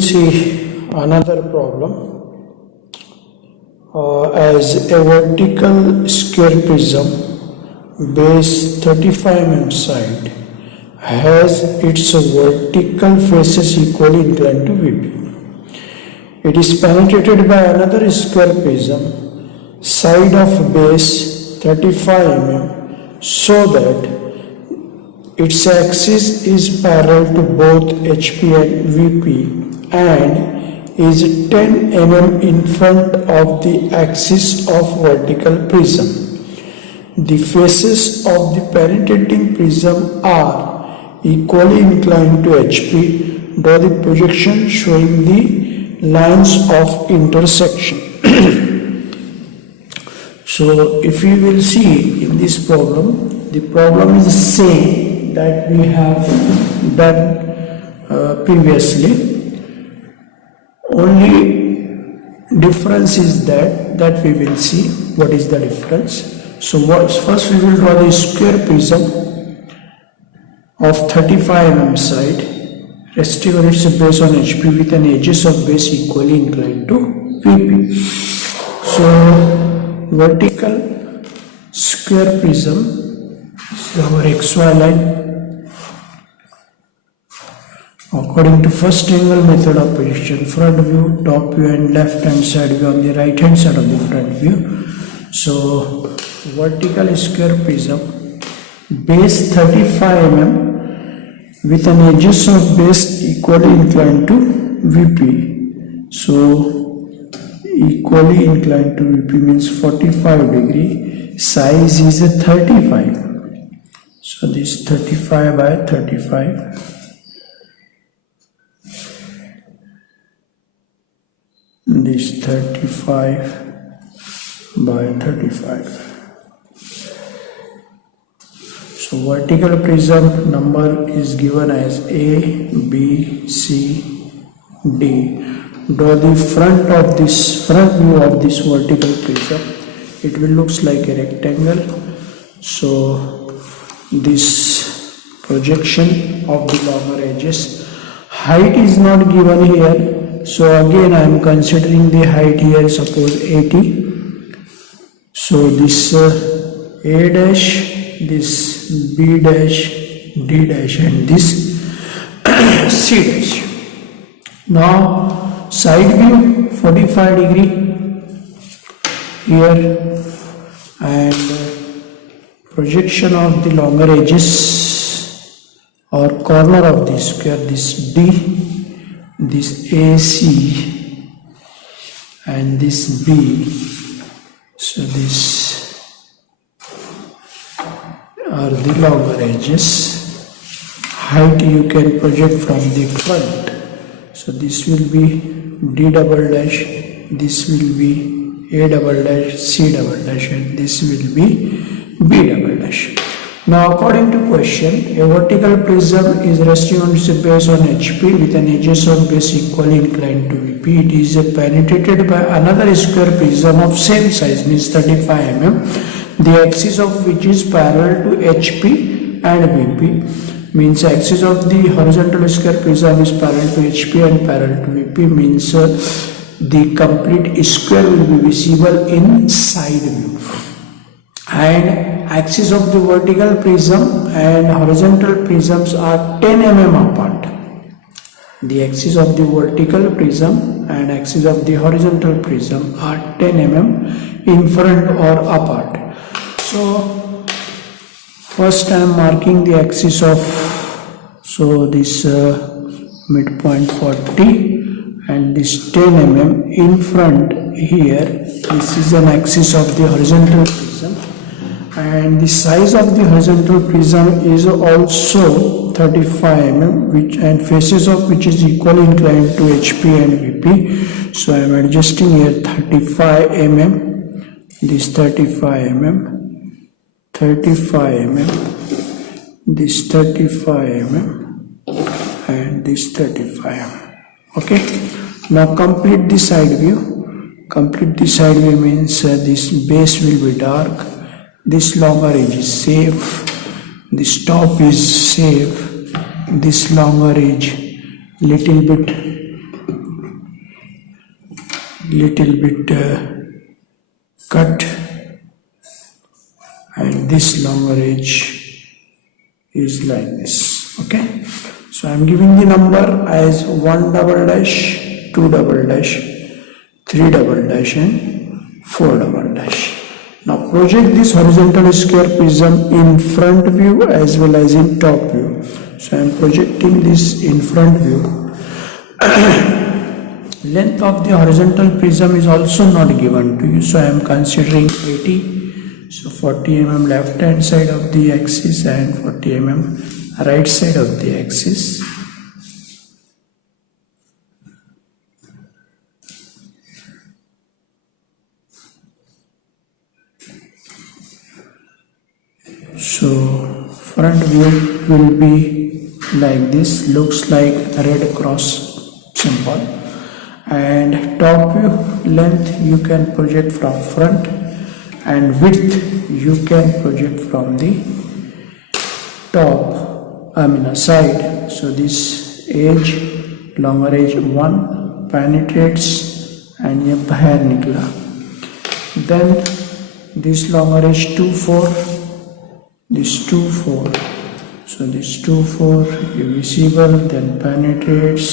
See another problem. As a vertical square prism base 35 mm side has its vertical faces equally inclined to VP. It is penetrated by another square prism side of base 35 mm so that its axis is parallel to both HP and VP and is 10 mm in front of the axis of vertical prism. The faces of the penetrating prism are equally inclined to HP. Draw the projection showing the lines of intersection. So if you will see in this problem, the problem is the same that we have done previously. Only difference is that we will see what is the difference. So first we will draw the square prism of 35 mm side resting on its base on HP with an edges of base equally inclined to VP. So vertical square prism is our XY line. According to first angle method of projection, front view, top view and left hand side view on the right hand side of the front view. So vertical square prism base 35 mm with an edges of base equally inclined to VP. So equally inclined to VP means 45 degree, size is a 35. So this 35 by 35. This 35 by 35. So vertical prism number is given as A, B, C, D. Draw the front view of this vertical prism. It will looks like a rectangle. So this projection of the longer edges. Height is not given here. So again I am considering the height here, suppose 80. So this A dash, this B dash, D dash and this C dash. Now side view 45 degree here and projection of the longer edges or corner of the square, this D, this AC and this B. So this are the longer edges. Height you can project from the front. So this will be D double dash, this will be A double dash, C double dash and this will be B double dash. Now according to question, a vertical prism is resting on its base on HP with an edges of base equally inclined to VP. It is penetrated by another square prism of same size means 35 mm, the axis of which is parallel to HP and VP. Means axis of the horizontal square prism is parallel to HP and parallel to VP means the complete square will be visible in side view. And axis of the vertical prism and horizontal prisms are 10 mm apart. The axis of the vertical prism and axis of the horizontal prism are 10 mm in front or apart. So first I am marking the axis of, so this midpoint 40 and this 10 mm in front here. This is an axis of the horizontal prism. And the size of the horizontal prism is also 35 mm which and faces of which is equally inclined to HP and VP. So I am adjusting here 35 mm, this 35 mm, 35 mm, this 35 mm and this 35 mm. Okay. Now complete the side view. Complete the side view means this base will be dark. This longer edge is safe, this top is safe, this longer edge little bit little bit cut, and this longer edge is like this. Okay, so I am giving the number as 1 double dash, 2 double dash, 3 double dash and 4 double dash. Now project this horizontal square prism in front view as well as in top view. So I am projecting this in front view. Length of the horizontal prism is also not given to you, so I am considering 80. So 40 mm left hand side of the axis and 40 mm right side of the axis. So front view will be like this, looks like a red cross symbol, and top view length you can project from front and width you can project from the side. So this edge, longer edge 1 penetrates and ये बाहर निकला. Then this longer edge 2 4, this 2 4. So this 2 4 is visible, then penetrates,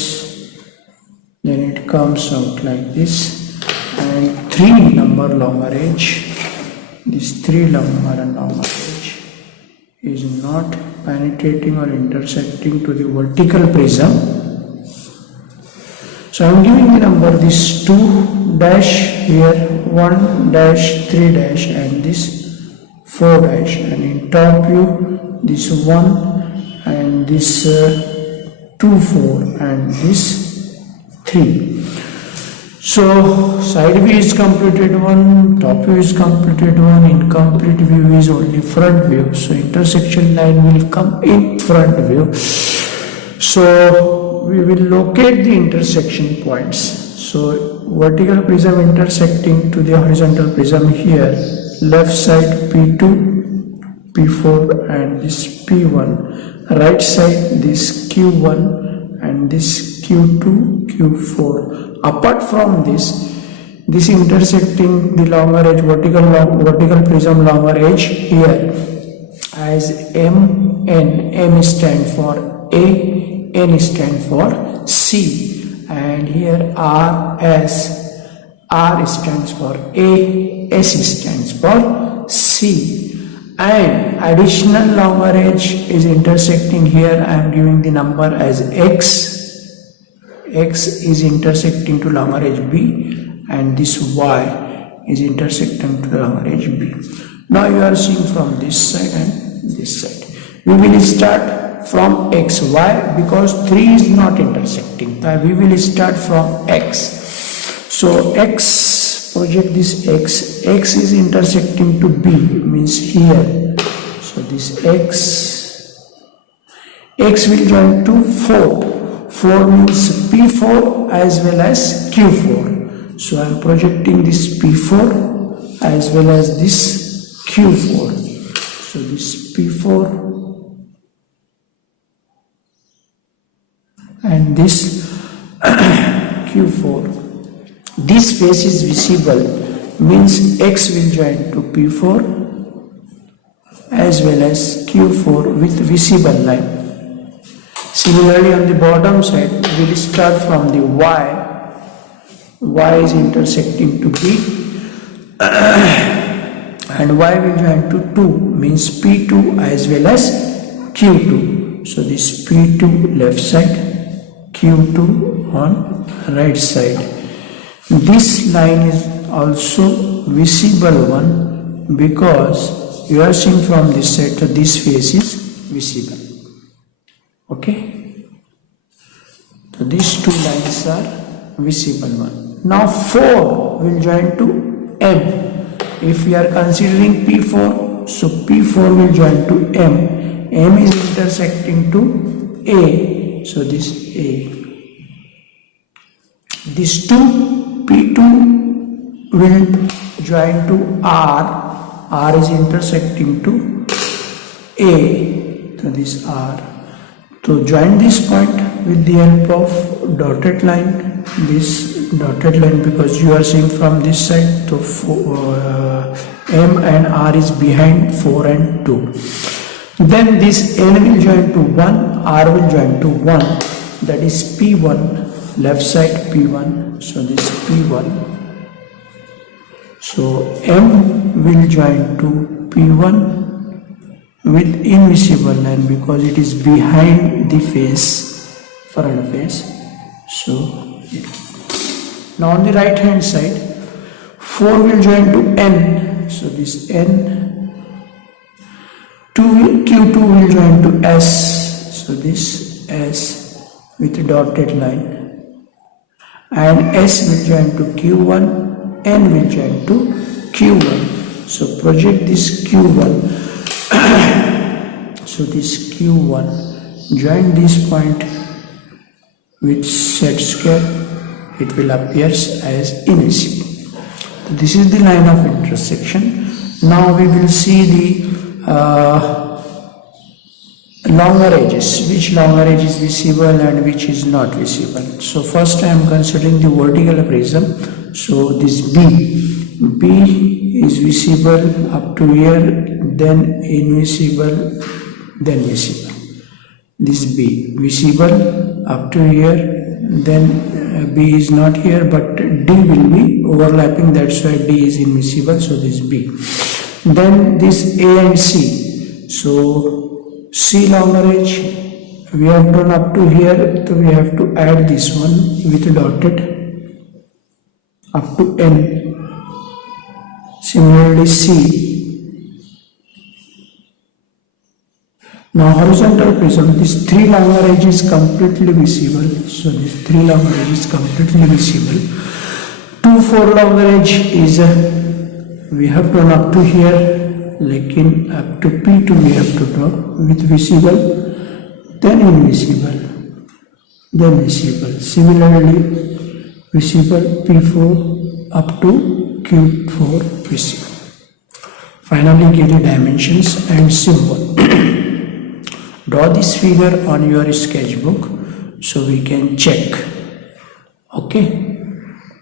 then it comes out like this, and 3 number longer edge. This 3 longer edge is not penetrating or intersecting to the vertical prism. So I am giving the number this 2 dash here, 1 dash, 3 dash and this 4 dash, and in top view this 1 and this 2 4 and this 3. So side view is completed 1, top view is completed 1, incomplete view is only front view. So intersection line will come in front view. So we will locate the intersection points. So vertical prism intersecting to the horizontal prism here, left side P2, P4 and this P1, right side this Q1 and this Q2, Q4. Apart from this intersecting the longer edge, vertical prism longer edge here as M, N, M stand for A, N stand for C, and here R, S, R stands for A, S stands for C, and additional longer edge is intersecting here. I am giving the number as X. X is intersecting to longer edge B, and this Y is intersecting to longer edge B. Now you are seeing from this side and this side. We will start from X. Why? Because 3 is not intersecting. We will start from X. So X, project this X. X is intersecting to B, means here. So this X will join to 4. 4 means P4 as well as Q4. So I am projecting this P4 as well as this Q4. So this P4 and this Q4. This face is visible, means X will join to P4 as well as Q4 with visible line. Similarly, on the bottom side, we will start from the Y. Y is intersecting to B and Y will join to 2, means P2 as well as Q2. So this P2 left side, Q2 on right side. This line is also visible one because you are seeing from this side, so this face is visible. Okay, so these two lines are visible one. Now 4 will join to M. If we are considering P4, so P4 will join to M. M is intersecting to A, so this A. This 2, P2 will join to R. R is intersecting to A, so this R. So join this point with the help of dotted line. this dotted line, because you are seeing from this side, so M and R is behind 4 and 2. Then this N will join to 1, R will join to 1, that is P1, left side P1, so this P1. So M will join to P1 with invisible line because it is behind the face, front face. So now on the right hand side, 4 will join to N, so this N, Q2 will join to S, so this S with a dotted line, and S will join to Q1, N will join to Q1. So project this Q1. So this Q1, join this point with set square, it will appear as invisible. So this is the line of intersection. Now we will see the longer edges, which longer edge is visible and which is not visible. So first I am considering the vertical prism. So this B is visible up to here, then invisible, then visible. This B visible up to here, then B is not here, but D will be overlapping, that's why D is invisible, so this B. Then this A and C, so C longer edge we have done up to here, so we have to add this one with dotted up to N. Similarly C. Now horizontal prism, this 3 longer edge is completely visible, so this 3 longer edge is completely visible. 2 4 longer edge is we have drawn up to here, like in up to P2 we have to draw with visible, then invisible, then visible. Similarly visible P4 up to Q4 visible. Finally give the dimensions and symbol. Draw this figure on your sketchbook so we can check. Okay.